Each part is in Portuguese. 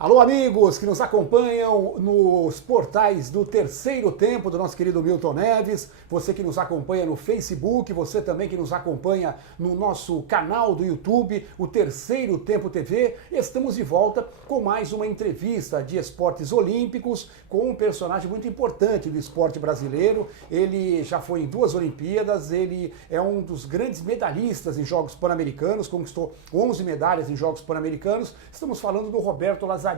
Alô, amigos que nos acompanham nos portais do Terceiro Tempo do nosso querido Milton Neves, você que nos acompanha no Facebook, você também que nos acompanha no nosso canal do YouTube, o Terceiro Tempo TV. Estamos de volta com mais uma entrevista de esportes olímpicos com um personagem muito importante do esporte brasileiro. Ele já foi em 2 Olimpíadas, ele é um dos grandes medalhistas em Jogos Pan-Americanos, conquistou 11 medalhas em Jogos Pan-Americanos. Estamos falando do Roberto Lazzarini,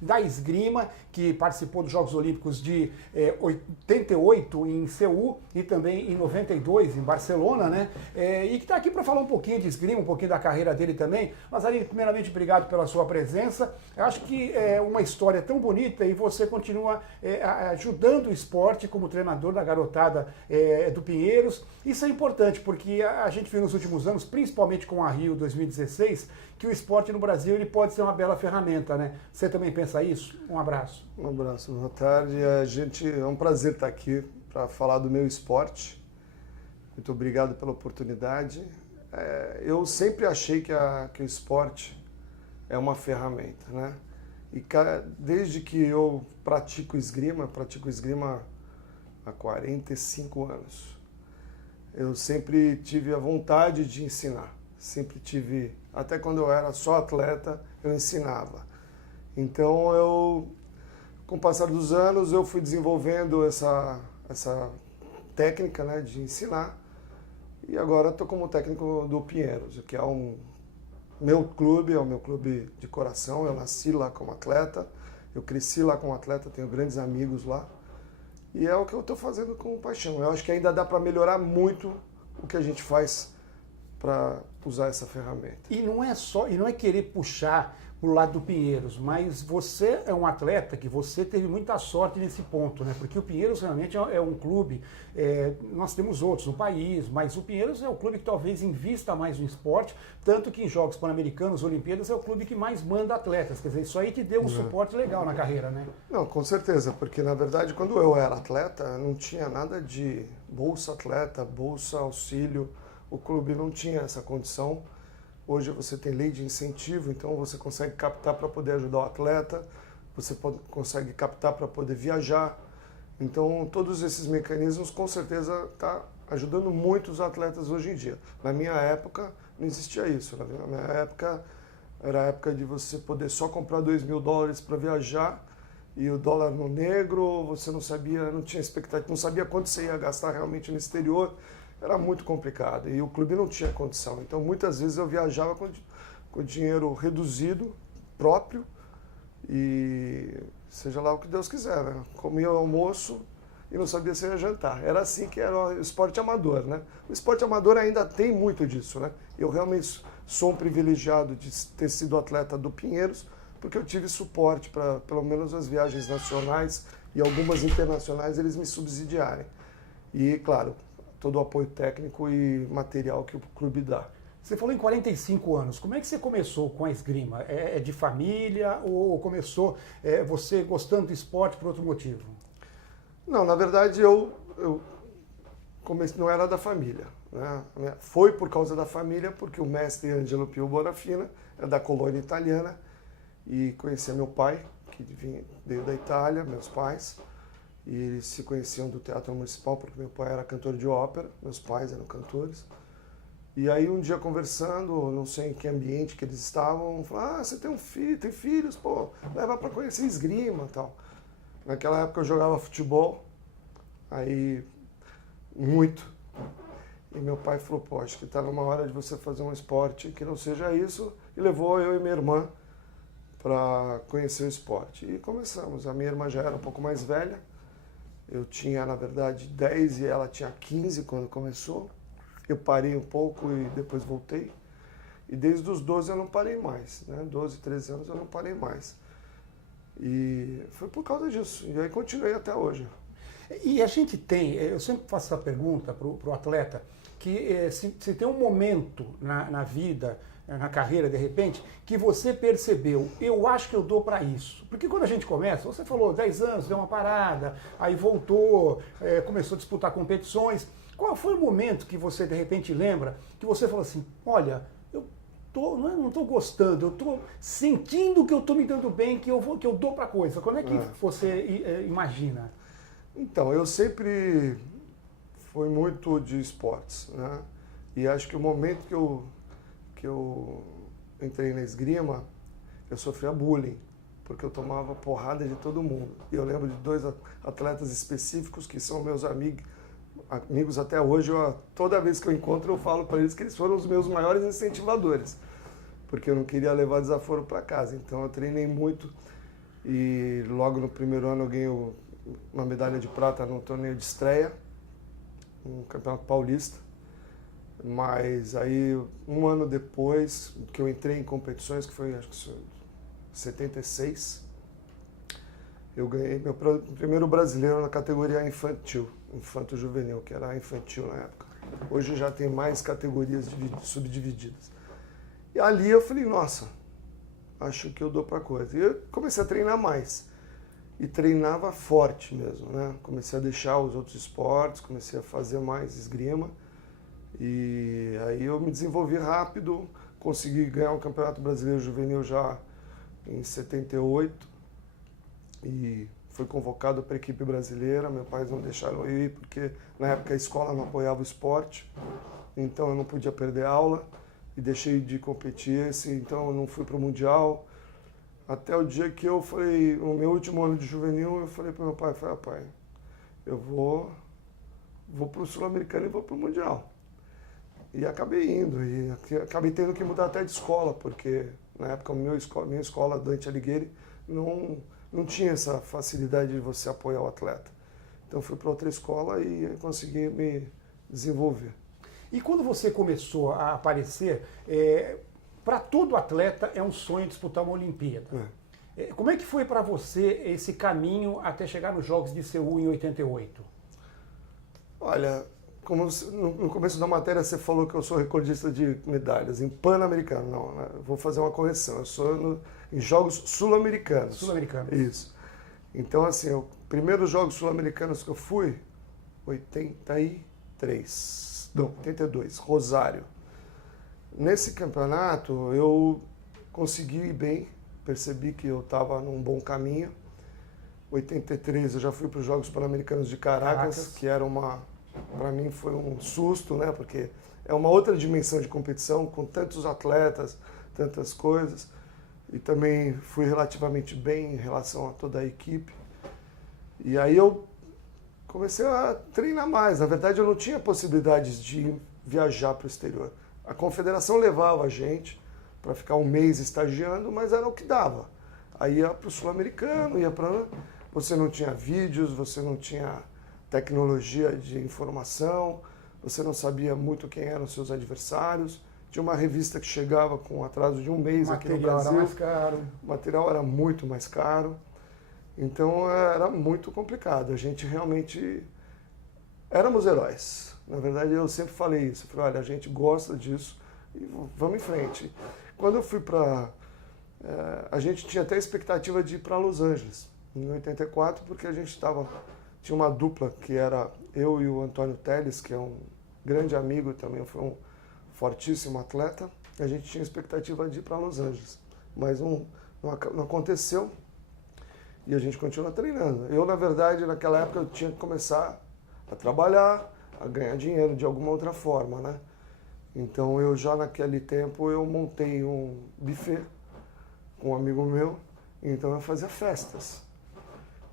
da esgrima, que participou dos Jogos Olímpicos de 88 em Seul e também em 92 em Barcelona, né? E que está aqui para falar um pouquinho de esgrima, um pouquinho da carreira dele também. Lazzarini, primeiramente, obrigado pela sua presença. Eu acho que é uma história tão bonita e você continua ajudando o esporte como treinador da garotada do Pinheiros. Isso é importante porque a gente viu nos últimos anos, principalmente com a Rio 2016, que o esporte no Brasil ele pode ser uma bela ferramenta, né? Você também pensa isso? Um abraço. Um abraço, boa tarde. É um prazer estar aqui para falar do meu esporte. Muito obrigado pela oportunidade. Eu sempre achei que o esporte é uma ferramenta, né? E desde que eu pratico esgrima há 45 anos, eu sempre tive a vontade de ensinar. Sempre tive, até quando eu era só atleta, eu ensinava. Então, com o passar dos anos, eu fui desenvolvendo essa técnica, né, de ensinar. E agora estou como técnico do Pinheiros, que é é o meu clube de coração. Eu nasci lá como atleta, eu cresci lá como atleta, tenho grandes amigos lá. E é o que eu estou fazendo com paixão. Eu acho que ainda dá para melhorar muito o que a gente faz para usar essa ferramenta. E não é querer puxar para o lado do Pinheiros, mas você é um atleta que você teve muita sorte nesse ponto, né? Porque o Pinheiros realmente é um clube, nós temos outros no país, mas o Pinheiros é o clube que talvez invista mais no esporte, tanto que em Jogos Pan-Americanos, Olimpíadas, é o clube que mais manda atletas. Quer dizer, isso aí te deu um suporte legal na carreira, né? Não, com certeza, porque na verdade quando eu era atleta, não tinha nada de bolsa atleta, bolsa auxílio, o clube não tinha essa condição. Hoje você tem lei de incentivo, então você consegue captar para poder ajudar o atleta, você consegue captar para poder viajar. Então todos esses mecanismos com certeza tá ajudando muito os atletas hoje em dia. Na minha época não existia isso. Na minha época era a época de você poder só comprar $2.000 para viajar e o dólar no negro, você não sabia, não tinha expectativa, não sabia quanto você ia gastar realmente no exterior. Era muito complicado e o clube não tinha condição. Então, muitas vezes eu viajava com dinheiro reduzido, próprio, e seja lá o que Deus quiser, né? Comia o almoço e não sabia se ia jantar. Era assim que era o esporte amador, né? O esporte amador ainda tem muito disso, né? Eu realmente sou um privilegiado de ter sido atleta do Pinheiros, porque eu tive suporte para, pelo menos as viagens nacionais e algumas internacionais, eles me subsidiarem. E, claro, todo o apoio técnico e material que o clube dá. Você falou em 45 anos. Como é que você começou com a esgrima? É de família ou começou você gostando do esporte por outro motivo? Não, na verdade eu comecei, não era da família, né? Foi por causa da família, porque o mestre Angelo Pio Bonafina é da colônia italiana e conhecia meu pai, que veio da Itália, meus pais. E eles se conheciam do Teatro Municipal, porque meu pai era cantor de ópera, meus pais eram cantores. E aí um dia conversando, não sei em que ambiente que eles estavam, falaram, você tem tem filhos, pô, leva para conhecer esgrima e tal. Naquela época eu jogava futebol, aí muito. E meu pai falou, pô, acho que está numa hora de você fazer um esporte que não seja isso, e levou eu e minha irmã para conhecer o esporte. E começamos, a minha irmã já era um pouco mais velha, eu tinha, na verdade, 10 e ela tinha 15 quando começou. Eu parei um pouco e depois voltei. E desde os 12 eu não parei mais, né? 12, 13 anos eu não parei mais. E foi por causa disso. E aí continuei até hoje. E a gente tem, eu sempre faço essa pergunta para o atleta, que se tem um momento na vida, na carreira, de repente, que você percebeu, eu acho que eu dou para isso. Porque quando a gente começa, você falou 10 anos, deu uma parada, aí voltou, começou a disputar competições. Qual foi o momento que você, de repente, lembra, que você falou assim, olha, não tô gostando, eu tô sentindo que eu tô me dando bem, que eu dou pra coisa. Como é que você imagina? Então, eu sempre fui muito de esportes, né? E acho que o momento que eu entrei na esgrima, eu sofria bullying, porque eu tomava porrada de todo mundo. E eu lembro de 2 atletas específicos que são meus amigos até hoje. Toda vez que eu encontro, eu falo para eles que eles foram os meus maiores incentivadores, porque eu não queria levar desaforo para casa. Então eu treinei muito e logo no primeiro ano eu ganhei uma medalha de prata no torneio de estreia, no Campeonato Paulista. Mas aí, um ano depois que eu entrei em competições, que foi acho que 76, eu ganhei meu primeiro brasileiro na categoria infantil, infanto-juvenil, que era infantil na época. Hoje já tem mais categorias subdivididas. E ali eu falei, nossa, acho que eu dou pra coisa. E eu comecei a treinar mais. E treinava forte mesmo, né? Comecei a deixar os outros esportes, comecei a fazer mais esgrima. E aí eu me desenvolvi rápido, consegui ganhar o Campeonato Brasileiro Juvenil já em 78 e fui convocado para a equipe brasileira. Meus pais não deixaram eu ir porque na época a escola não apoiava o esporte, então eu não podia perder aula e deixei de competir, então eu não fui para o Mundial. Até o dia que eu falei, no meu último ano de juvenil, eu falei para meu pai, pai, eu vou para o Sul-Americano e vou para o Mundial. E acabei indo, e acabei tendo que mudar até de escola, porque na época minha escola, Dante Alighieri, não tinha essa facilidade de você apoiar o atleta. Então fui para outra escola e consegui me desenvolver. E quando você começou a aparecer, para todo atleta é um sonho disputar uma Olimpíada. Como é que foi para você esse caminho até chegar nos Jogos de Seul em 88? Olha, como no começo da matéria você falou que eu sou recordista de medalhas em Pan-Americano. Não, né? Vou fazer uma correção. Eu sou em Jogos Sul-Americanos. Sul-Americanos. Isso. Então, assim, os primeiros Jogos Sul-Americanos que eu fui, 82, Rosário. Nesse campeonato eu consegui ir bem, percebi que eu estava num bom caminho. 83 eu já fui para os Jogos Pan-Americanos de Caracas, que era para mim foi um susto, né? Porque é uma outra dimensão de competição, com tantos atletas, tantas coisas. E também fui relativamente bem em relação a toda a equipe. E aí eu comecei a treinar mais. Na verdade, eu não tinha possibilidades de viajar para o exterior. A confederação levava a gente para ficar um mês estagiando, mas era o que dava. Aí ia para o Sul-Americano, ia para... Você não tinha vídeos, você não tinha tecnologia de informação, você não sabia muito quem eram os seus adversários. Tinha uma revista que chegava com atraso de um mês aqui no Brasil. O material era mais caro. O material era muito mais caro. Então era muito complicado. A gente realmente... Éramos heróis. Na verdade, eu sempre falei isso. Eu falei, olha, a gente gosta disso e vamos em frente. Quando eu fui para... a gente tinha até a expectativa de ir para Los Angeles, em 84, porque a gente tinha uma dupla que era eu e o Antônio Teles, que é um grande amigo também, foi um fortíssimo atleta. A gente tinha a expectativa de ir para Los Angeles, mas não aconteceu e a gente continua treinando. Eu, na verdade, naquela época eu tinha que começar a trabalhar, a ganhar dinheiro de alguma outra forma, né? Então eu já naquele tempo eu montei um buffet com um amigo meu, então eu fazia festas.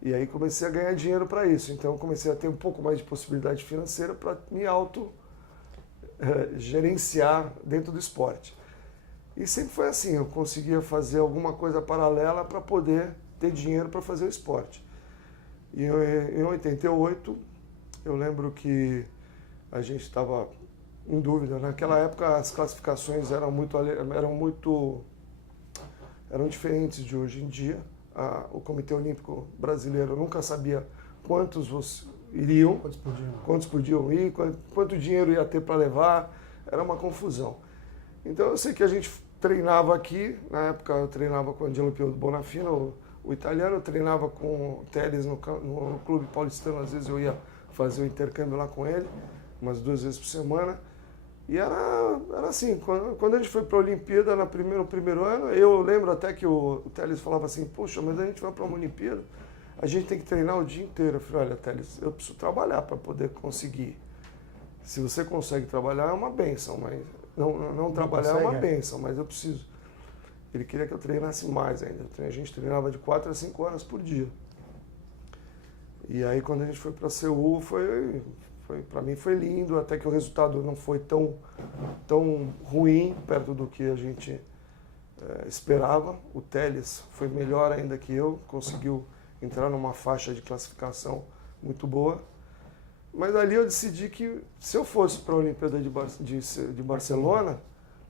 E aí comecei a ganhar dinheiro para isso. Então eu comecei a ter um pouco mais de possibilidade financeira para me gerenciar dentro do esporte. E sempre foi assim, eu conseguia fazer alguma coisa paralela para poder ter dinheiro para fazer o esporte. E em 88, eu lembro que a gente estava em dúvida. Naquela época as classificações eram diferentes de hoje em dia. O Comitê Olímpico Brasileiro nunca sabia quantos iriam, quantos podiam ir, quanto dinheiro ia ter para levar, era uma confusão. Então eu sei que a gente treinava aqui, na época eu treinava com o Angelo Pio Bonafino, o italiano, eu treinava com o Teles no Clube Paulistano, às vezes eu ia fazer o intercâmbio lá com ele, umas 2 vezes por semana. E era assim, quando a gente foi para a Olimpíada no primeiro ano, eu lembro até que o Telles falava assim, poxa, mas a gente vai para uma Olimpíada, a gente tem que treinar o dia inteiro. Eu falei, olha, Telles, eu preciso trabalhar para poder conseguir. Se você consegue trabalhar, é uma benção, mas não trabalhar é uma benção, mas eu preciso. Ele queria que eu treinasse mais ainda. A gente treinava de 4 a 5 horas por dia. E aí, quando a gente foi para Seul, para mim foi lindo, até que o resultado não foi tão ruim perto do que a gente esperava. O Telles foi melhor ainda que eu, conseguiu entrar numa faixa de classificação muito boa. Mas ali eu decidi que se eu fosse para a Olimpíada de Barcelona,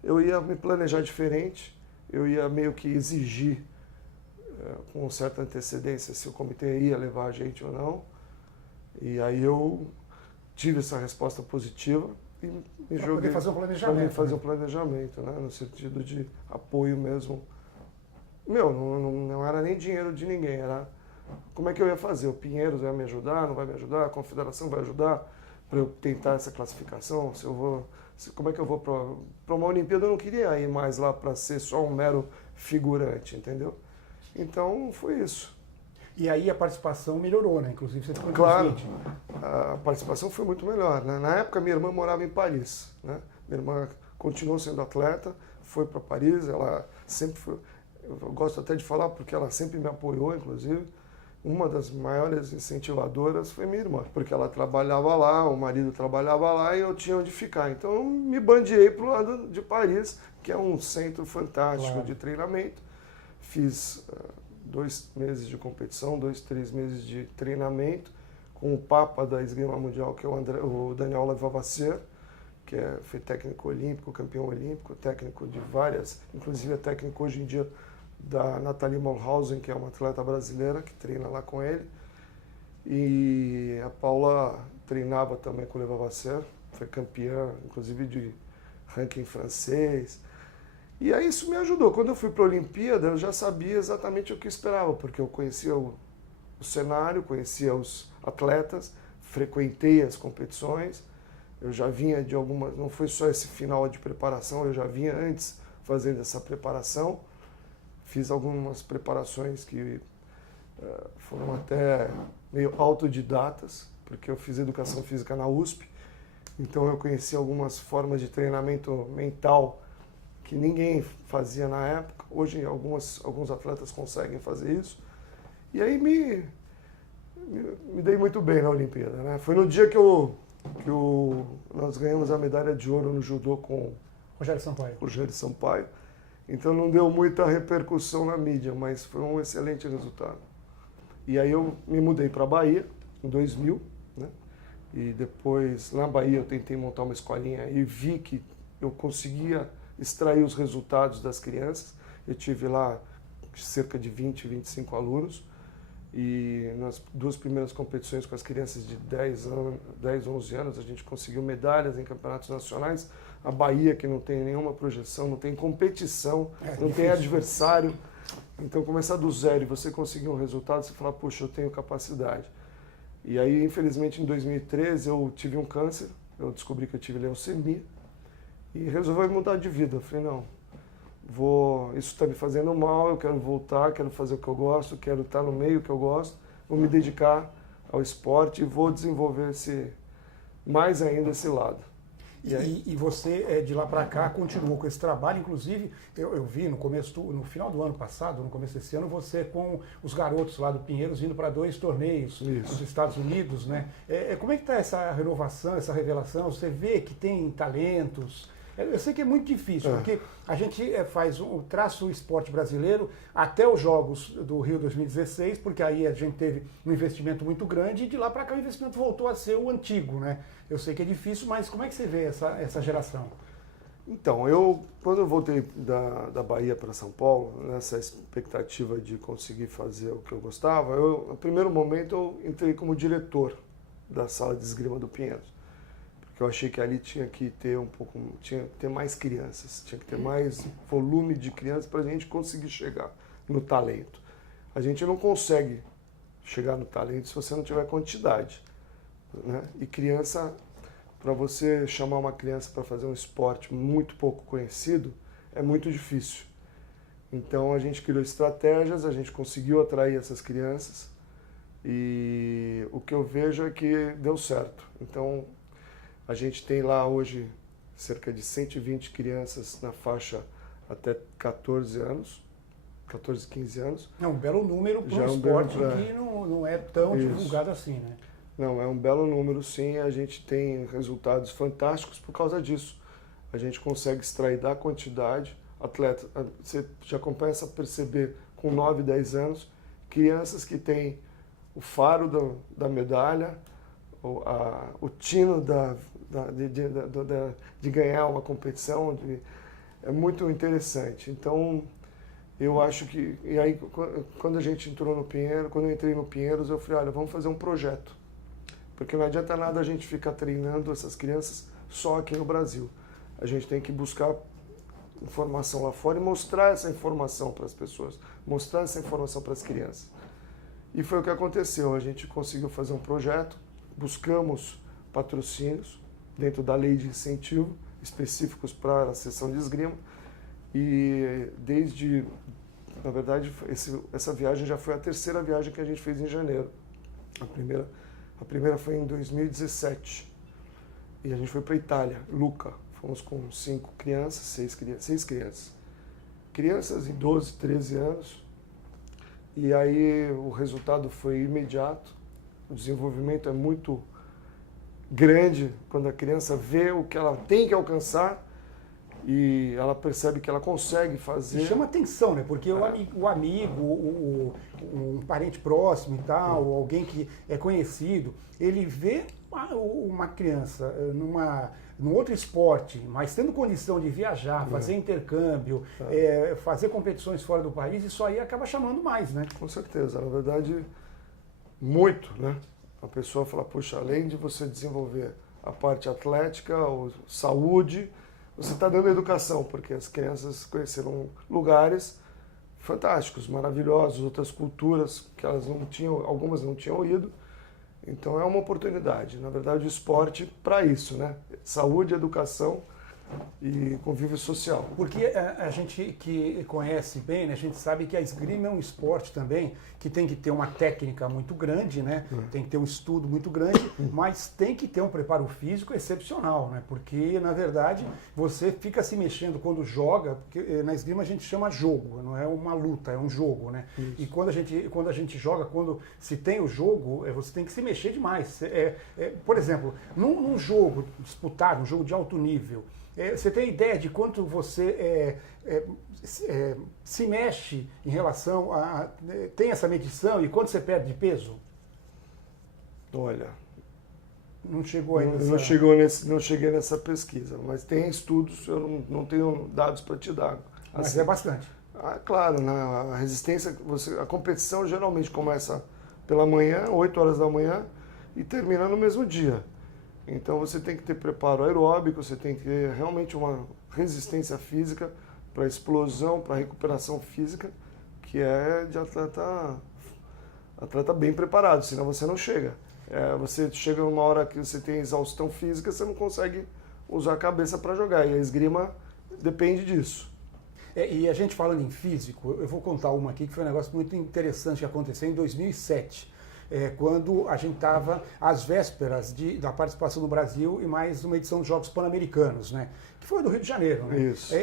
eu ia me planejar diferente, eu ia meio que exigir com certa antecedência se o comitê ia levar a gente ou não. E aí eu tive essa resposta positiva e me joguei para fazer um planejamento. Para fazer um planejamento, né? No sentido de apoio mesmo. Não era nem dinheiro de ninguém, era como é que eu ia fazer. O Pinheiros vai me ajudar, não vai me ajudar? A Confederação vai ajudar para eu tentar essa classificação? Como é que eu vou para uma Olimpíada? Eu não queria ir mais lá para ser só um mero figurante, entendeu? Então foi isso. E aí a participação melhorou, né? Inclusive você ficou Claro, a participação foi muito melhor, né? Na época minha irmã morava em Paris, né? Minha irmã continuou sendo atleta, foi para Paris, ela sempre foi, eu gosto até de falar porque ela sempre me apoiou, inclusive. Uma das maiores incentivadoras foi minha irmã, porque ela trabalhava lá, o marido trabalhava lá e eu tinha onde ficar. Então eu me bandeei para o lado de Paris, que é um centro fantástico de treinamento. Fiz 2 meses de competição, 2, 3 meses de treinamento com o papa da esgrima mundial, que é o Daniel Levavasseur, que foi técnico olímpico, campeão olímpico, técnico de várias, inclusive é técnico hoje em dia da Nathalie Mulhausen, que é uma atleta brasileira que treina lá com ele. E a Paula treinava também com o Levavasseur, foi campeã, inclusive de ranking francês. E aí isso me ajudou. Quando eu fui para a Olimpíada, eu já sabia exatamente o que esperava, porque eu conhecia o cenário, conhecia os atletas, frequentei as competições, eu já vinha de algumas, não foi só esse final de preparação, eu já vinha antes fazendo essa preparação, fiz algumas preparações que foram até meio autodidatas, porque eu fiz educação física na USP, então eu conheci algumas formas de treinamento mental que ninguém fazia na época. Hoje alguns atletas conseguem fazer isso. E aí me dei muito bem na Olimpíada, né? Foi no dia que nós ganhamos a medalha de ouro no judô com Rogério Sampaio. Então não deu muita repercussão na mídia, mas foi um excelente resultado. E aí eu me mudei para a Bahia em 2000, né? E depois na Bahia eu tentei montar uma escolinha e vi que eu conseguia extrair os resultados das crianças. Eu tive lá cerca de 20, 25 alunos e nas 2 primeiras competições com as crianças de 10, 11 anos a gente conseguiu medalhas em campeonatos nacionais. A Bahia, que não tem nenhuma projeção, não tem competição, não tem adversário. Então começar do zero e você conseguir um resultado, você fala, puxa, eu tenho capacidade. E aí, infelizmente, em 2013 eu tive um câncer, eu descobri que eu tive leucemia. E resolvi mudar de vida. Eu falei, não, isso está me fazendo mal, eu quero voltar, quero fazer o que eu gosto, quero estar no meio que eu gosto, vou me dedicar ao esporte e vou desenvolver mais ainda esse lado. E você, de lá para cá, continuou com esse trabalho. Inclusive, eu vi no final do ano passado, no começo desse ano, você com os garotos lá do Pinheiros indo para 2 torneios nos Estados Unidos, né? Como é que está essa renovação, essa revelação? Você vê que tem talentos? Eu sei que é muito difícil, porque a gente traça o esporte brasileiro até os Jogos do Rio 2016, porque aí a gente teve um investimento muito grande e de lá para cá o investimento voltou a ser o antigo, né? Eu sei que é difícil, mas como é que você vê essa geração? Então, quando eu voltei da Bahia para São Paulo, nessa expectativa de conseguir fazer o que eu gostava, no primeiro momento eu entrei como diretor da sala de esgrima do Pinheiros. Eu achei que ali tinha que ter mais crianças, tinha que ter mais volume de crianças para a gente conseguir chegar no talento. A gente não consegue chegar no talento se você não tiver quantidade, né? E criança para você chamar uma criança para fazer um esporte muito pouco conhecido, é muito difícil. Então a gente criou estratégias, a gente conseguiu atrair essas crianças e o que eu vejo é que deu certo. Então a gente tem lá hoje cerca de 120 crianças na faixa até 14 anos, 14, 15 anos. É um belo número para um esporte que não é tão divulgado assim, né? Não, é um belo número sim, a gente tem resultados fantásticos por causa disso. A gente consegue extrair da quantidade, atleta, você já começa a perceber com 9, 10 anos, crianças que têm o faro da medalha, o tino de ganhar uma competição, é muito interessante. Então, eu acho que, e aí quando a gente entrou no Pinheiro, quando eu entrei no Pinheiros, eu falei, olha, vamos fazer um projeto. Porque não adianta nada a gente ficar treinando essas crianças só aqui no Brasil. A gente tem que buscar informação lá fora e mostrar essa informação para as pessoas, mostrar essa informação para as crianças. E foi o que aconteceu, a gente conseguiu fazer um projeto, buscamos patrocínios dentro da lei de incentivo, específicos para a seção de esgrima, e na verdade, essa viagem já foi a terceira viagem que a gente fez em janeiro. A primeira foi em 2017, e a gente foi para a Itália, Lucca. Fomos com 5 crianças, 6 crianças. Crianças de 12, 13 anos. E aí o resultado foi imediato. O desenvolvimento é muito grande quando a criança vê o que ela tem que alcançar e ela percebe que ela consegue fazer. E chama atenção, né? Porque o amigo, um parente próximo e tal, alguém que é conhecido, ele vê uma criança num outro esporte, mas tendo condição de viajar, fazer intercâmbio, fazer competições fora do país, isso aí acaba chamando mais, né? Com certeza, na verdade, muito, né? A pessoa fala, puxa, além de você desenvolver a parte atlética, saúde, você está dando educação, porque as crianças conheceram lugares fantásticos, maravilhosos, outras culturas que elas não tinham, algumas não tinham ido. Então é uma oportunidade, na verdade, o esporte para isso, né? Saúde, educação e convívio social. Porque a gente que conhece bem, né, a gente sabe que a esgrima é um esporte também que tem que ter uma técnica muito grande, né? Tem que ter um estudo muito grande, mas tem que ter um preparo físico excepcional, né? Porque, na verdade, você fica se mexendo quando joga, porque na esgrima a gente chama jogo, não é uma luta, é um jogo, né? Isso. E quando a gente joga, quando se tem o jogo, você tem que se mexer demais. Por exemplo, num jogo disputado, um jogo de alto nível, você tem ideia de quanto você se mexe em relação a... Tem essa medição e quanto você perde de peso? Olha... Não chegou aí não cheguei nessa pesquisa, mas tem estudos, eu não tenho dados para te dar. Mas assim, é bastante. Claro, né, a resistência, a competição geralmente começa pela manhã, 8 horas da manhã, e termina no mesmo dia. Então você tem que ter preparo aeróbico, você tem que ter realmente uma resistência física para explosão, para recuperação física, que é de atleta bem preparado, senão você não chega. Você chega numa hora que você tem exaustão física, você não consegue usar a cabeça para jogar, e a esgrima depende disso. E a gente falando em físico, eu vou contar uma aqui que foi um negócio muito interessante que aconteceu em 2007. Quando a gente estava às vésperas da participação do Brasil em mais uma edição dos Jogos Pan-Americanos, né? Que foi do Rio de Janeiro. Né? Isso.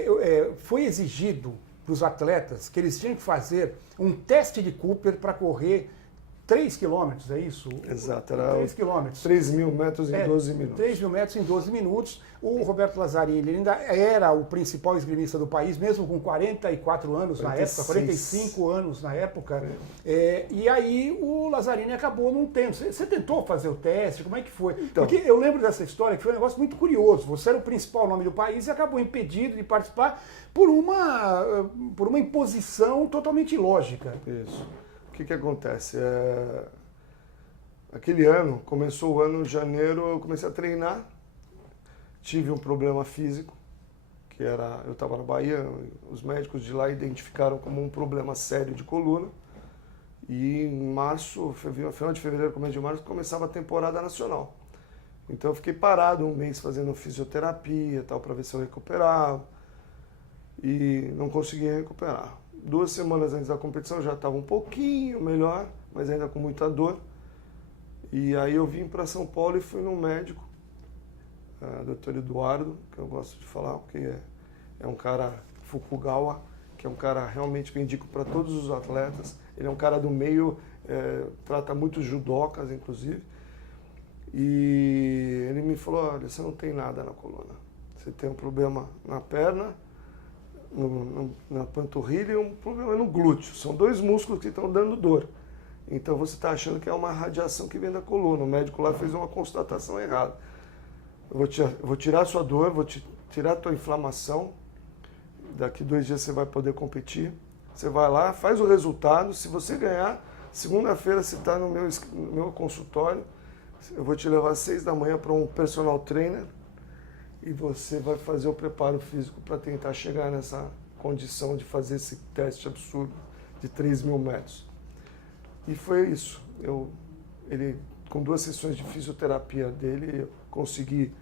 Foi exigido para os atletas que eles tinham que fazer um teste de Cooper para correr 3 quilômetros, é isso? Exato, era 3 quilômetros. 3.000 metros em 12 minutos. 3.000 metros em 12 minutos. O Roberto Lazzarini ele ainda era o principal esgrimista do país, mesmo com 44 anos 46. Na época, 45 anos na época. E aí o Lazzarini acabou não tendo. Você tentou fazer o teste? Como é que foi? Então, porque eu lembro dessa história que foi um negócio muito curioso. Você era o principal nome do país e acabou impedido de participar por uma imposição totalmente ilógica. Isso. O que acontece? Aquele ano, começou o ano de janeiro, eu comecei a treinar, tive um problema físico, eu estava na Bahia, os médicos de lá identificaram como um problema sério de coluna, e em março, final de fevereiro, começo de março, começava a temporada nacional. Então eu fiquei parado um mês fazendo fisioterapia, tal, para ver se eu recuperava. E não conseguia recuperar. 2 semanas antes da competição já estava um pouquinho melhor, mas ainda com muita dor. E aí eu vim para São Paulo e fui num médico, Dr. Eduardo, que eu gosto de falar, porque é um cara Fukugawa, que é um cara realmente que eu indico para todos os atletas. Ele é um cara do meio, trata muitos judocas, inclusive. E ele me falou, olha, você não tem nada na coluna. Você tem um problema na perna, na panturrilha e um problema no glúteo. São 2 músculos que estão dando dor. Então você está achando que é uma radiação que vem da coluna. O médico lá fez uma constatação errada. Eu vou tirar a sua dor, vou tirar a tua inflamação. Daqui 2 dias você vai poder competir. Você vai lá, faz o resultado. Se você ganhar, segunda-feira você está no meu consultório. Eu vou te levar às 6 da manhã para um personal trainer e você vai fazer o preparo físico para tentar chegar nessa condição de fazer esse teste absurdo de 3.000 metros. E foi isso. Ele, com 2 sessões de fisioterapia dele, eu consegui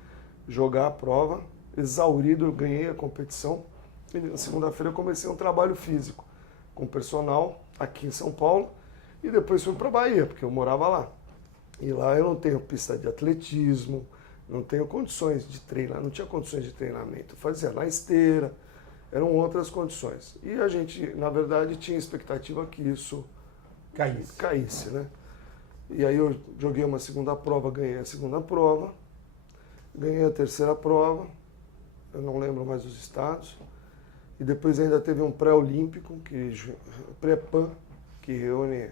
jogar a prova. Exaurido, eu ganhei a competição. E na segunda-feira eu comecei um trabalho físico com personal aqui em São Paulo e depois fui para a Bahia, porque eu morava lá. E lá eu não tenho pista de atletismo, não tenho condições de treinar, não tinha condições de treinamento. Fazia na esteira, eram outras condições. E a gente, na verdade, tinha expectativa que isso caísse, né? E aí eu joguei uma segunda prova, ganhei a segunda prova, ganhei a terceira prova, eu não lembro mais os estados. E depois ainda teve um pré-olímpico, pré-PAN, que reúne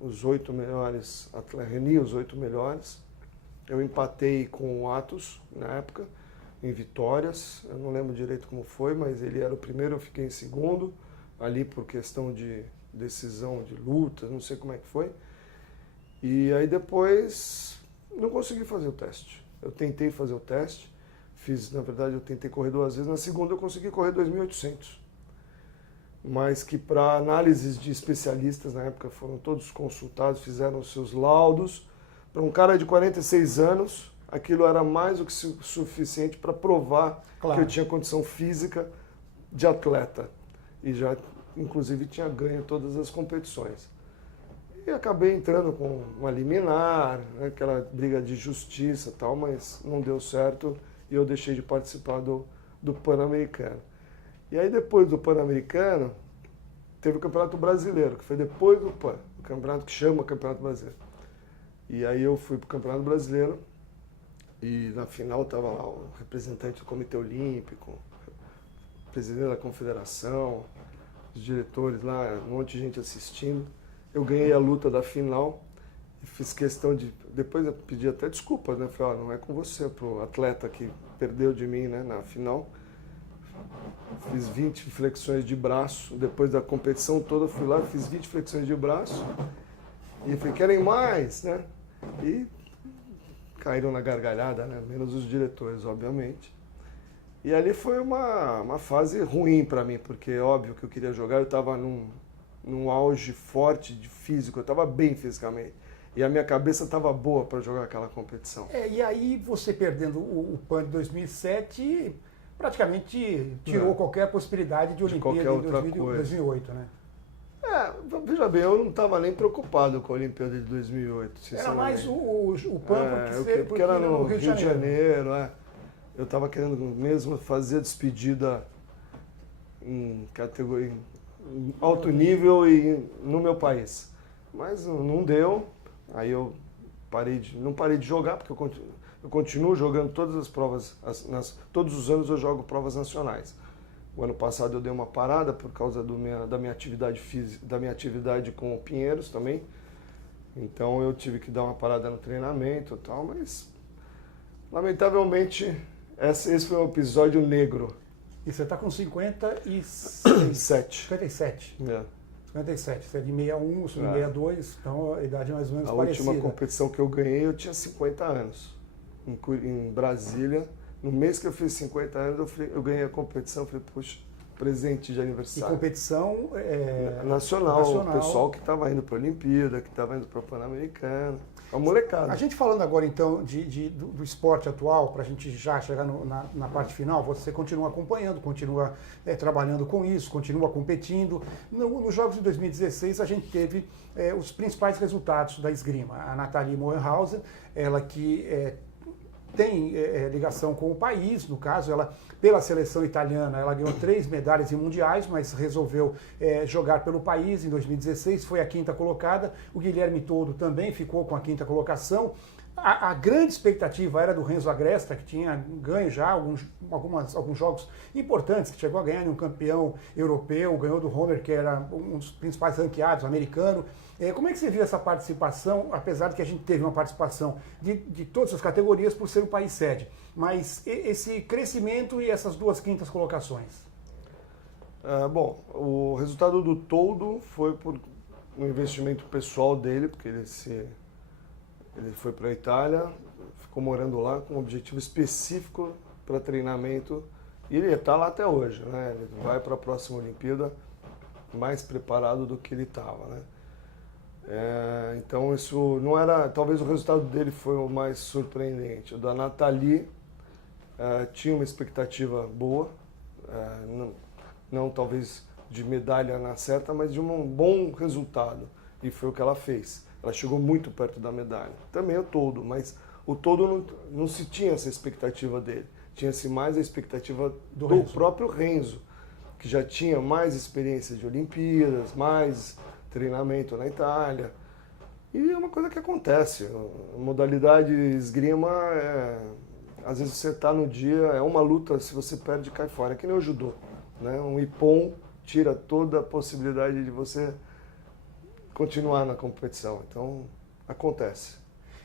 os 8 melhores atletas, reunia os 8 melhores. Eu empatei com o Atos, na época, em vitórias. Eu não lembro direito como foi, mas ele era o primeiro, eu fiquei em segundo, ali por questão de decisão de luta, não sei como é que foi. E aí depois não consegui fazer o teste. Eu tentei fazer o teste, na verdade eu tentei correr 2 vezes, na segunda eu consegui correr 2.800. Mas que para análises de especialistas na época foram todos consultados, fizeram os seus laudos. Para um cara de 46 anos, aquilo era mais do que suficiente para provar que eu tinha condição física de atleta. E já, inclusive, tinha ganho todas as competições. E acabei entrando com uma liminar, né, aquela briga de justiça e tal, mas não deu certo e eu deixei de participar do Pan-Americano. E aí depois do Pan-Americano, teve o Campeonato Brasileiro, que foi depois do Pan, o campeonato que chama Campeonato Brasileiro. E aí eu fui para o Campeonato Brasileiro e na final estava lá o representante do Comitê Olímpico, o presidente da Confederação, os diretores lá, um monte de gente assistindo. Eu ganhei a luta da final e fiz questão de... Depois eu pedi até desculpas, né? Falei, não é com você, pro atleta que perdeu de mim, né, na final. Fiz 20 flexões de braço, depois da competição toda fui lá, fiz 20 flexões de braço e falei, querem mais, né? E caíram na gargalhada, né? Menos os diretores, obviamente. E ali foi uma fase ruim para mim, porque é óbvio que eu queria jogar, eu estava num auge forte de físico, eu estava bem fisicamente. E a minha cabeça estava boa para jogar aquela competição. E aí você perdendo o PAN de 2007... praticamente tirou qualquer possibilidade de Olimpíada em 2008, né? Veja bem, eu não estava nem preocupado com a Olimpíada de 2008, sinceramente. Era mais o PAN, porque era no Rio de Janeiro. Eu estava querendo mesmo fazer a despedida em categoria em alto nível e no meu país. Mas não deu, aí eu não parei de jogar, porque eu continuo jogando todas as provas, todos os anos eu jogo provas nacionais. O ano passado eu dei uma parada por causa da minha atividade física, da minha atividade com o Pinheiros também. Então eu tive que dar uma parada no treinamento e tal, mas lamentavelmente esse foi um episódio negro. E você está com 57. 57. É. 57. Você é de 61, eu sou de 62, então a idade é mais ou menos parecida. A última competição que eu ganhei eu tinha 50 anos. Em Brasília, no mês que eu fiz 50 anos, eu ganhei a competição, falei, puxa, presente de aniversário. E competição nacional, o pessoal que estava indo para a Olimpíada, que estava indo para o Pan-Americano. A molecada. A gente falando agora então do esporte atual, para a gente já chegar na parte final, você continua acompanhando, continua trabalhando com isso, continua competindo. Nos Jogos de 2016 a gente teve os principais resultados da esgrima. A Nathalie Morgenhausen, ela que tem ligação com o país, no caso, ela, pela seleção italiana, ela ganhou 3 medalhas em mundiais, mas resolveu jogar pelo país em 2016, foi a 5ª colocada. O Guilherme Toldo também ficou com a 5ª colocação. A grande expectativa era do Renzo Agresta, que tinha ganho já alguns jogos importantes, que chegou a ganhar um campeão europeu, ganhou do Homer, que era um dos principais ranqueados, americano. Como é que você viu essa participação, apesar de que a gente teve uma participação de todas as categorias por ser um país sede, mas esse crescimento e essas 2 5ª colocações? Bom, o resultado do Toldo foi por um investimento pessoal dele, porque ele foi para a Itália, ficou morando lá com um objetivo específico para treinamento e ele está lá até hoje, né? Ele vai para a próxima Olimpíada mais preparado do que ele estava, né? Então isso não era, talvez o resultado dele foi o mais surpreendente. O da Nathalie tinha uma expectativa boa, não talvez de medalha na certa, mas de um bom resultado, e foi o que ela fez. Ela chegou muito perto da medalha. Também o Toldo, mas o Toldo não se tinha essa expectativa dele. Tinha-se mais a expectativa do próprio Renzo, que já tinha mais experiência de Olimpíadas, mais treinamento na Itália. E é uma coisa que acontece. A modalidade esgrima, às vezes você está no dia, é uma luta, se você perde, cai fora. É que nem o judô, né? Um ippon tira toda a possibilidade de você continuar na competição. Então, acontece.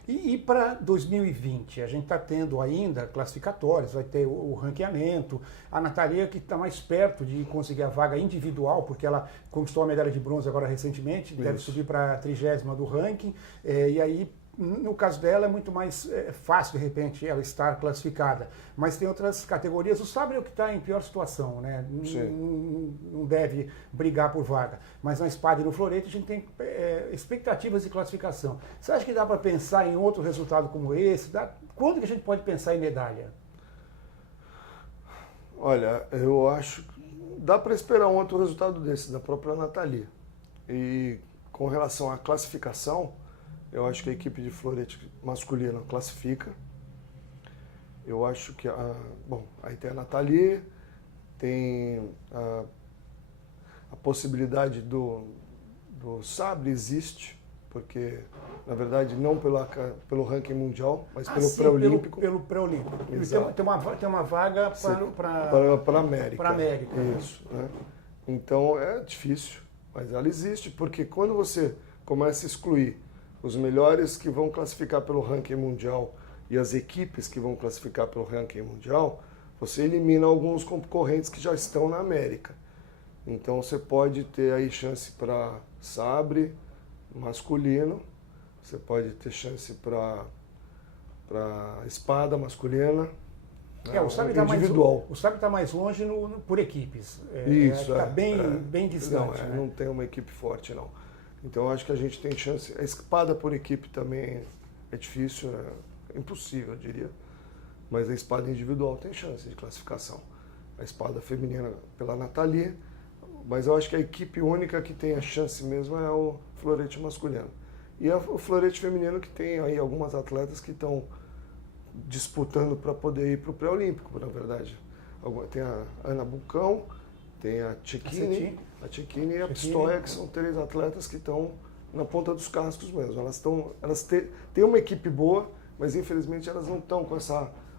E para 2020, a gente está tendo ainda classificatórios, vai ter o ranqueamento. A Nathalie, que está mais perto de conseguir a vaga individual, porque ela conquistou a medalha de bronze agora recentemente, deve subir para a 30ª do ranking. E aí, no caso dela, é muito mais fácil, de repente, ela estar classificada. Mas tem outras categorias. O sabre é o que está em pior situação, né? Não deve brigar por vaga. Mas na espada e no florete a gente tem expectativas de classificação. Você acha que dá para pensar em outro resultado como esse? Quando que a gente pode pensar em medalha? Olha, eu acho que dá para esperar um outro resultado desse, da própria Nathalie. E com relação à classificação, eu acho que a equipe de florete masculina classifica. Eu acho que, aí tem a Nathalie, tem a possibilidade do sabre existe, porque, na verdade, não pelo ranking mundial, mas pelo pré-olímpico. Pelo pré-olímpico. Tem uma vaga para a América. Para a América. Isso. Né? Então, é difícil, mas ela existe, porque quando você começa a excluir os melhores que vão classificar pelo ranking mundial e as equipes que vão classificar pelo ranking mundial, você elimina alguns concorrentes que já estão na América. Então você pode ter aí chance para sabre masculino, você pode ter chance para espada masculina. O sabre está individual. O sabre está mais longe por equipes. Isso. Está bem distante. Não tem uma equipe forte, não. Então, acho que a gente tem chance. A espada por equipe também é difícil, é impossível, eu diria. Mas a espada individual tem chance de classificação. A espada feminina pela Nathalie, mas eu acho que a equipe única que tem a chance mesmo é o florete masculino. E o florete feminino, que tem aí algumas atletas que estão disputando para poder ir para o pré-olímpico, na verdade. Tem a Ana Bucão, tem a Cecchini e a Pistoia, que são 3 atletas que estão na ponta dos cascos mesmo. Elas têm uma equipe boa, mas infelizmente elas não estão com esse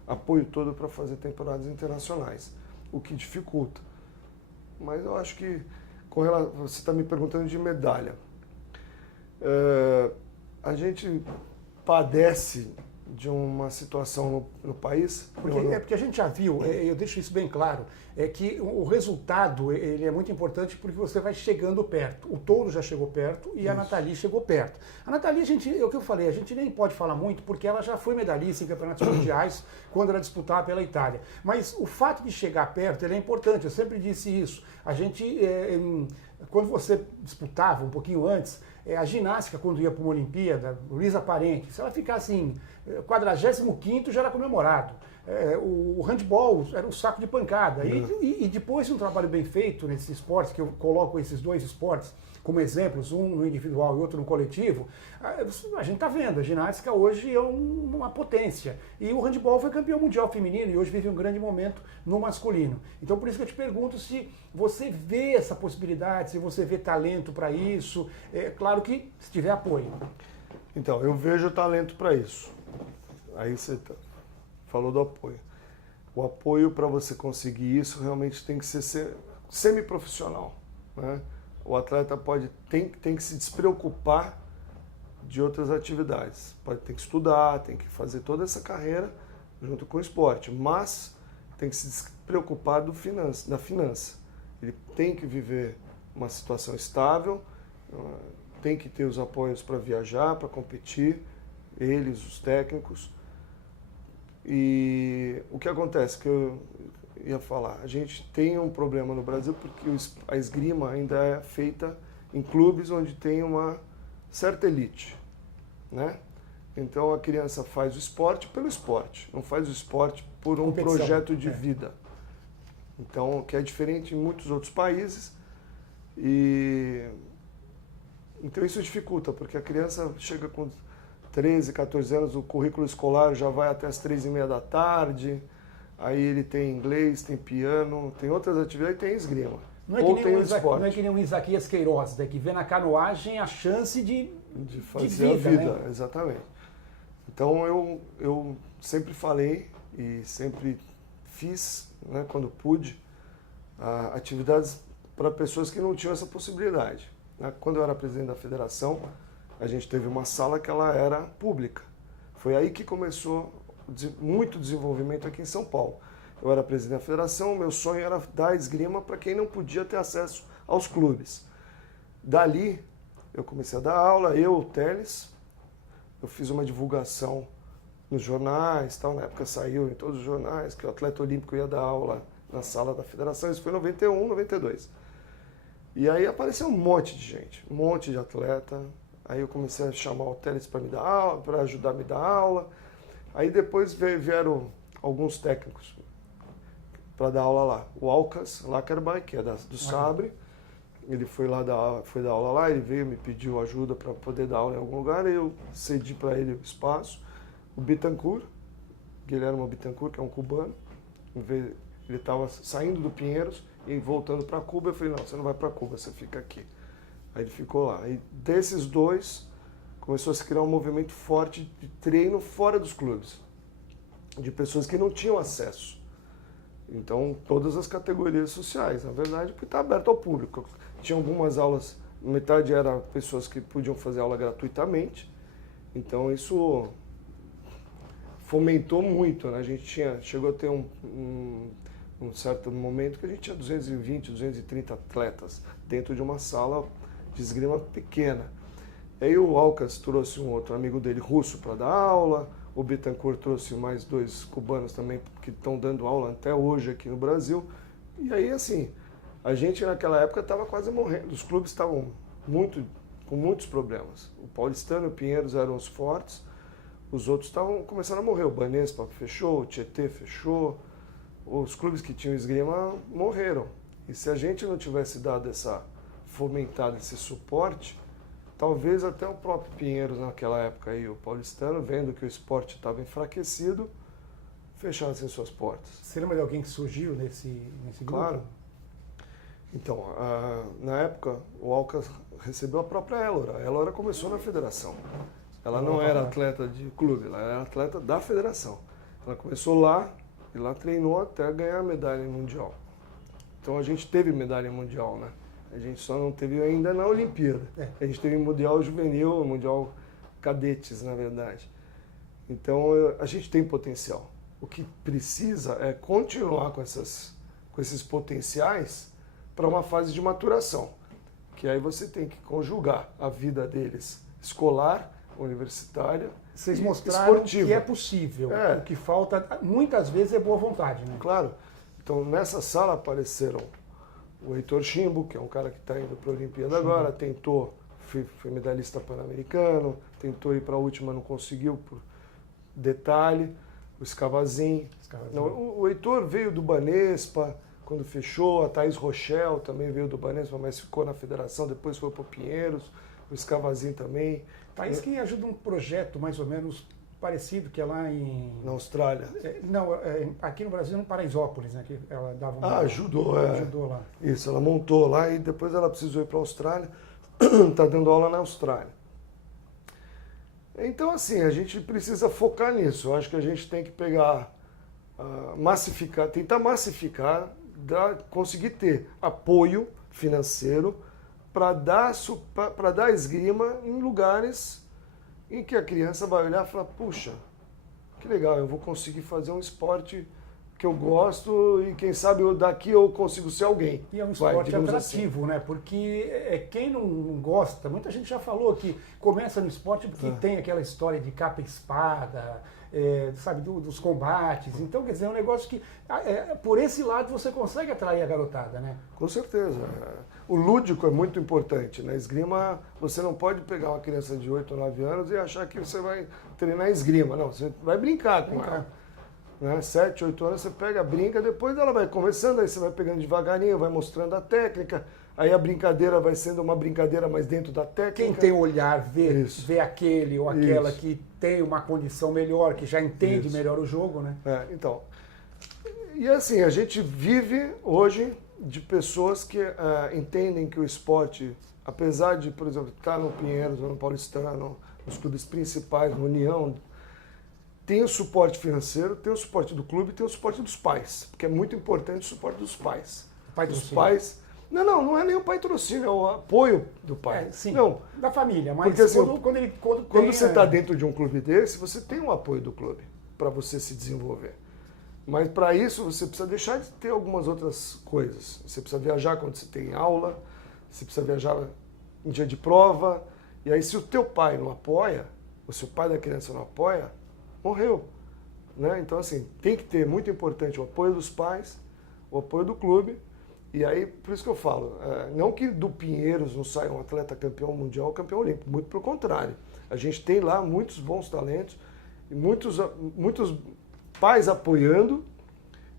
apoio todo para fazer temporadas internacionais, o que dificulta. Mas eu acho que, você está me perguntando de medalha, a gente padece de uma situação no país. Porque a gente já viu, eu deixo isso bem claro, é que o resultado ele é muito importante porque você vai chegando perto. O Toldo já chegou perto e a Nathalie chegou perto. A Nathalie, é o que eu falei, a gente nem pode falar muito porque ela já foi medalhista em campeonatos mundiais quando ela disputava pela Itália. Mas o fato de chegar perto ele é importante, eu sempre disse isso. A gente, quando você disputava um pouquinho antes, A ginástica, quando ia para uma Olimpíada, Luísa Parente, se ela ficasse em 45º, já era comemorado. O handball era um saco de pancada. E depois de um trabalho bem feito nesses esportes, que eu coloco esses dois esportes como exemplos, um no individual e outro no coletivo, a gente está vendo, a ginástica hoje é uma potência. E o handball foi campeão mundial feminino e hoje vive um grande momento no masculino. Então por isso que eu te pergunto se você vê essa possibilidade, se você vê talento para isso, claro que se tiver apoio. Então, eu vejo talento para isso. Aí você falou do apoio. O apoio para você conseguir isso realmente tem que ser semi-profissional, né? O atleta tem que se despreocupar de outras atividades. Tem que estudar, tem que fazer toda essa carreira junto com o esporte, mas tem que se despreocupar da finança. Ele tem que viver uma situação estável, tem que ter os apoios para viajar, para competir, eles, os técnicos. E o que acontece, que eu ia falar, a gente tem um problema no Brasil porque a esgrima ainda é feita em clubes onde tem uma certa elite, né? Então a criança faz o esporte pelo esporte, não faz o esporte por um projeto de vida. Então, que é diferente em muitos outros países. Então isso dificulta, porque a criança chega com 13, 14 anos, o currículo escolar já vai até as 3h30 da tarde, aí ele tem inglês, tem piano, tem outras atividades e tem esgrima. Não é que nem um Isaquias Queiroz, que vê na canoagem a chance de fazer vida, a vida, né? Exatamente. Então eu sempre falei e sempre fiz, né, quando pude, atividades para pessoas que não tinham essa possibilidade. Quando eu era presidente da federação, a gente teve uma sala que ela era pública. Foi aí que começou muito desenvolvimento aqui em São Paulo. Eu era presidente da federação, meu sonho era dar esgrima para quem não podia ter acesso aos clubes. Dali, eu comecei a dar aula, o Teles, eu fiz uma divulgação nos jornais, tal, na época saiu em todos os jornais que o atleta olímpico ia dar aula na sala da federação, isso foi em 91, 92. E aí apareceu um monte de gente, um monte de atleta. Aí eu comecei a chamar o Teles para me dar aula, para ajudar a me dar aula. Aí depois vieram alguns técnicos para dar aula lá. O Alcas Lackerby, que é do Sabre, ele foi dar aula lá, ele veio, me pediu ajuda para poder dar aula em algum lugar, e eu cedi para ele o espaço. O Bittencourt, Guilherme Bittencourt, que é um cubano, ele estava saindo do Pinheiros e voltando para Cuba, eu falei, não, você não vai para Cuba, você fica aqui. Aí ele ficou lá. E desses dois, começou a se criar um movimento forte de treino fora dos clubes, de pessoas que não tinham acesso. Então, todas as categorias sociais, na verdade, porque está aberto ao público. Tinha algumas aulas, metade era pessoas que podiam fazer aula gratuitamente, então isso fomentou muito, né? A gente chegou a ter um certo momento que a gente tinha 220, 230 atletas dentro de uma sala de esgrima pequena. Aí o Alcas trouxe um outro amigo dele russo para dar aula, o Bittencourt trouxe mais 2 cubanos também que estão dando aula até hoje aqui no Brasil. E aí, assim, a gente naquela época estava quase morrendo, os clubes estavam com muitos problemas. O Paulistano e o Pinheiros eram os fortes, os outros estavam começando a morrer. O Banespa fechou, o Tietê fechou, os clubes que tinham esgrima morreram. E se a gente não tivesse dado fomentado esse suporte, talvez até o próprio Pinheiros naquela época aí, o paulistano, vendo que o esporte estava enfraquecido, fechasse suas portas. Você lembra de alguém que surgiu nesse grupo? Claro. Então, na época, o Alcas recebeu a própria Élora. A Élora começou na federação. Ela não era atleta de clube, ela era atleta da federação. Ela começou lá e lá treinou até ganhar a medalha mundial. Então a gente teve medalha mundial, né? A gente só não teve ainda na Olimpíada. A gente teve Mundial Juvenil, Mundial Cadetes, na verdade. Então a gente tem potencial. O que precisa é continuar com esses potenciais para uma fase de maturação. Que aí você tem que conjugar a vida deles escolar, universitária, vocês mostraram esportiva. Que é possível. O que falta, muitas vezes, é boa vontade, né? Claro. Então nessa sala apareceram o Heitor Chimbo, que é um cara que está indo para a Olimpíada agora, tentou foi medalhista pan-americano, tentou ir para a última, não conseguiu, por detalhe. O Escavazin. O Heitor veio do Banespa, quando fechou. A Thaís Rochelle também veio do Banespa, mas ficou na federação, depois foi para o Pinheiros. O Escavazin também. Thaís que ajuda um projeto mais ou menos parecido, que é lá na Austrália. Aqui no Brasil, em Paraisópolis, né? Que ela dava ajudou lá. Isso, ela montou lá e depois ela precisou ir para a Austrália. Está dando aula na Austrália. Então, assim, a gente precisa focar nisso. Eu acho que a gente tem que pegar, massificar, tentar massificar, conseguir ter apoio financeiro para dar esgrima em lugares em que a criança vai olhar e falar, puxa, que legal, eu vou conseguir fazer um esporte que eu gosto e quem sabe daqui eu consigo ser alguém. E é um esporte atrativo, assim, né? Porque quem não gosta, muita gente já falou que começa no esporte porque tem aquela história de capa e espada, sabe, dos combates. Então, quer dizer, é um negócio que, por esse lado, você consegue atrair a garotada, né? Com certeza. O lúdico é muito importante. Na esgrima, você não pode pegar uma criança de 8 ou 9 anos e achar que você vai treinar esgrima. Não, você vai brincar com ela. Né? 7, 8 anos você pega, brinca, depois ela vai começando, aí você vai pegando devagarinho, vai mostrando a técnica, aí a brincadeira vai sendo uma brincadeira mais dentro da técnica. Quem tem olhar, vê aquele ou aquela que tem uma condição melhor, que já entende melhor o jogo, né? Então, e assim, a gente vive hoje de pessoas que entendem que o esporte, apesar de, por exemplo, estar no Pinheiros, no Paulistano, nos clubes principais, no União, tem o suporte financeiro, tem o suporte do clube, tem o suporte dos pais, porque é muito importante o suporte dos pais. Dos pais. Não é nem o patrocínio, é o apoio do pai. Sim, não, da família, mas porque, assim, quando você está dentro de um clube desse, você tem um apoio do clube para você se desenvolver. Mas para isso você precisa deixar de ter algumas outras coisas. Você precisa viajar quando você tem aula, você precisa viajar em dia de prova, e aí se o teu pai não apoia, ou se o pai da criança não apoia, morreu. Né? Então, assim, tem que ter, muito importante, o apoio dos pais, o apoio do clube, e aí, por isso que eu falo, não que do Pinheiros não saia um atleta campeão mundial ou campeão olímpico, muito pelo contrário. A gente tem lá muitos bons talentos, e muitos pais apoiando,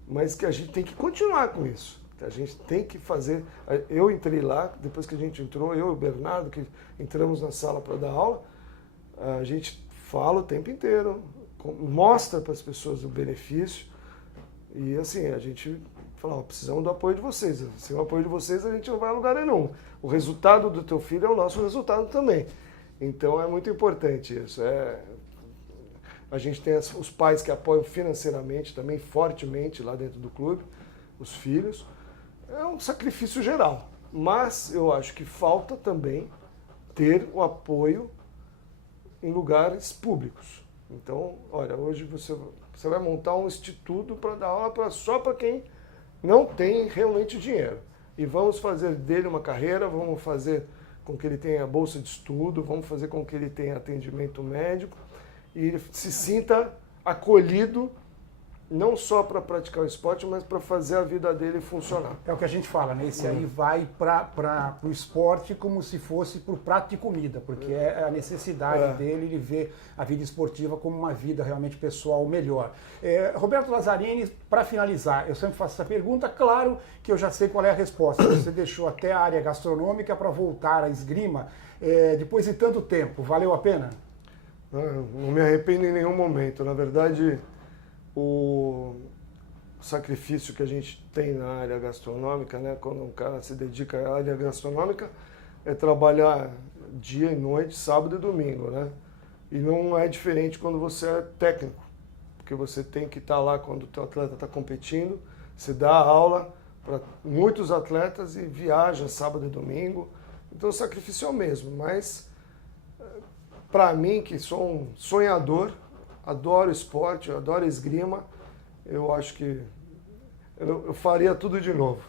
mas que a gente tem que continuar com isso. A gente tem que fazer... Eu entrei lá, depois que a gente entrou, eu e o Bernardo, que entramos na sala para dar aula, a gente fala o tempo inteiro, mostra para as pessoas o benefício e assim, a gente fala, precisamos do apoio de vocês. Sem o apoio de vocês a gente não vai a lugar nenhum. O resultado do teu filho é o nosso resultado também. Então é muito importante isso. A gente tem os pais que apoiam financeiramente também, fortemente lá dentro do clube, os filhos. É um sacrifício geral, mas eu acho que falta também ter o apoio em lugares públicos. Então, olha, hoje você vai montar um instituto para dar aula só para quem não tem realmente dinheiro. E vamos fazer dele uma carreira, vamos fazer com que ele tenha bolsa de estudo, vamos fazer com que ele tenha atendimento médico e ele se sinta acolhido não só para praticar o esporte, mas para fazer a vida dele funcionar. É o que a gente fala, né? Esse aí vai para o esporte como se fosse para o prato de comida, porque é a necessidade dele, ele vê a vida esportiva como uma vida realmente pessoal melhor. Roberto Lazzarini, para finalizar, eu sempre faço essa pergunta, claro que eu já sei qual é a resposta. Você deixou até a área gastronômica para voltar à esgrima, depois de tanto tempo, valeu a pena? Não me arrependo em nenhum momento, na verdade... O sacrifício que a gente tem na área gastronômica, né, quando um cara se dedica à área gastronômica, é trabalhar dia e noite, sábado e domingo, né? E não é diferente quando você é técnico, porque você tem que estar lá quando o teu atleta está competindo, você dá aula para muitos atletas e viaja sábado e domingo, então o sacrifício é o mesmo, mas para mim, que sou um sonhador, adoro esporte, eu adoro esgrima, eu acho que eu faria tudo de novo.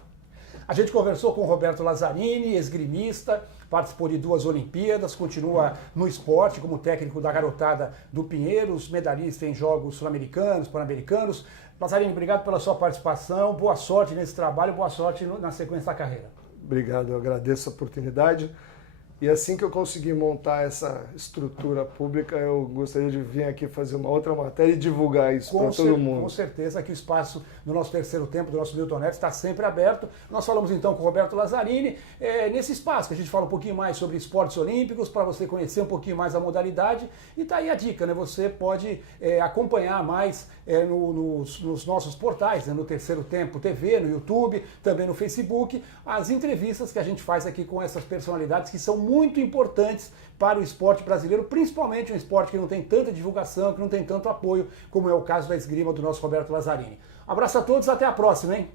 A gente conversou com o Roberto Lazzarini, esgrimista, participou de 2 Olimpíadas, continua no esporte como técnico da garotada do Pinheiros, medalhista em Jogos Sul-Americanos, Pan-Americanos. Lazzarini, obrigado pela sua participação, boa sorte nesse trabalho, boa sorte na sequência da carreira. Obrigado, eu agradeço a oportunidade E assim que eu conseguir montar essa estrutura pública, eu gostaria de vir aqui fazer uma outra matéria e divulgar isso para todo mundo. Com certeza que o espaço do nosso terceiro tempo, do nosso Milton Neves, está sempre aberto. Nós falamos então com o Roberto Lazzarini, nesse espaço que a gente fala um pouquinho mais sobre esportes olímpicos, para você conhecer um pouquinho mais a modalidade. E tá aí a dica, né? Você pode acompanhar mais nos nossos portais, né? No Terceiro Tempo TV, no YouTube, também no Facebook, as entrevistas que a gente faz aqui com essas personalidades que são muito importantes para o esporte brasileiro, principalmente um esporte que não tem tanta divulgação, que não tem tanto apoio, como é o caso da esgrima do nosso Roberto Lazzarini. Abraço a todos, até a próxima, hein?